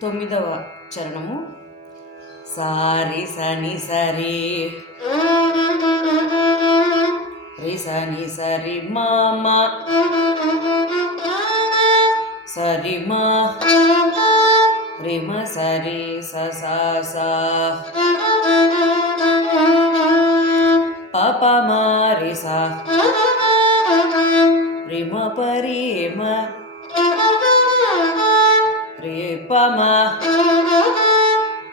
తొమ్మిదవ చరణము. సారి సని సరి రి సని సరి మామ సరి మా రిమ సరి సా పాప మారి సా రిమ పరిమ రే పమ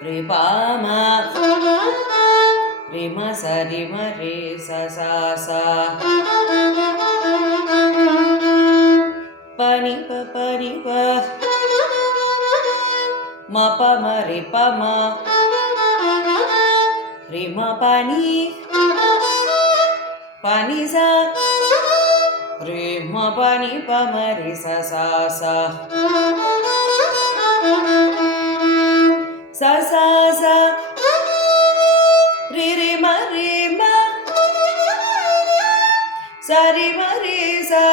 రే పామ రిమ సరి రే సా పని పని ప మ పమ రే పమ రిమ పని పని సా రే మ పని పమ రే సా సా రి రి మ సరి మ రే సా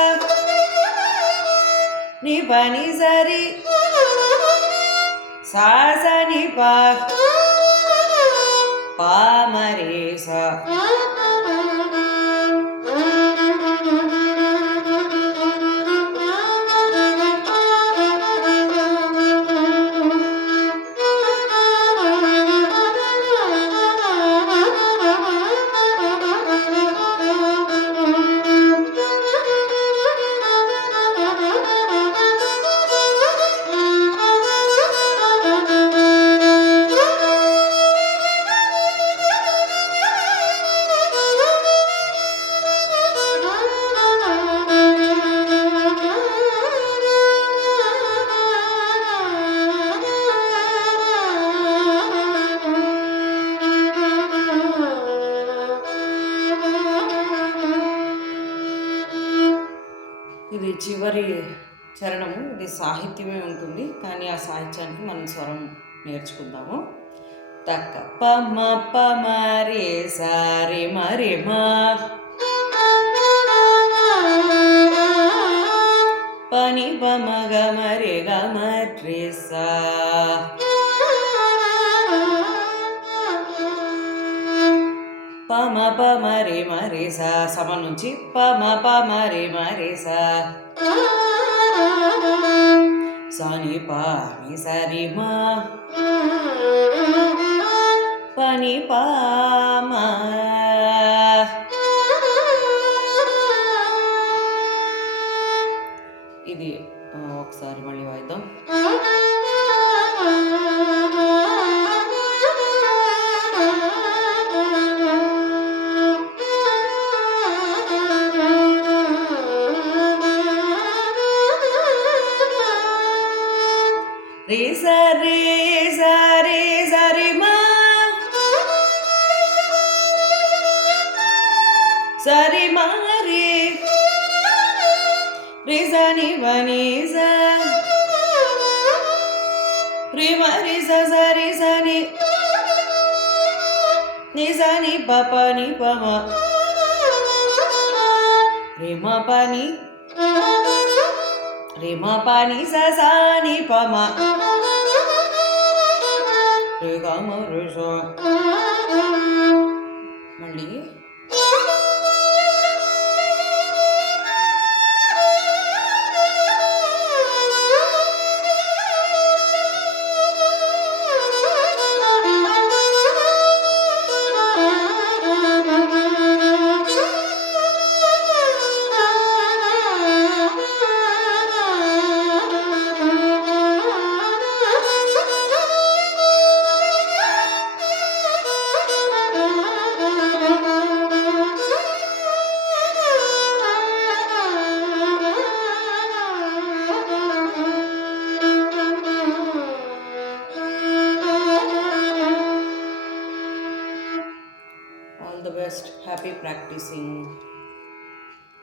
ని పని సరి సా ని పా మ రే సా. ఇది చివరి చరణము. ఇది సాహిత్యమే ఉంటుంది, కానీ ఆ సాహిత్యానికి మనం స్వరం నేర్చుకుందాము. తక్క పమ పమ రే సారి మరి మా పని పమ గమ రే గమ రే సా పమ పమ రే మరే సా సమ నుంచి పమ పమ రే మరే సా సాని పాని సరి మా పని పామ. ఇది ఒకసారి మళ్ళీ వాయిద్దాం. రే సరి సరి మా సరి మా రే సని బని సా రి మరి సరి సని ని సని పప ని పమ రే మ పని రే మ పని సా ని పమ రే గమ రే సా. మళ్ళీ all the best. Happy practicing.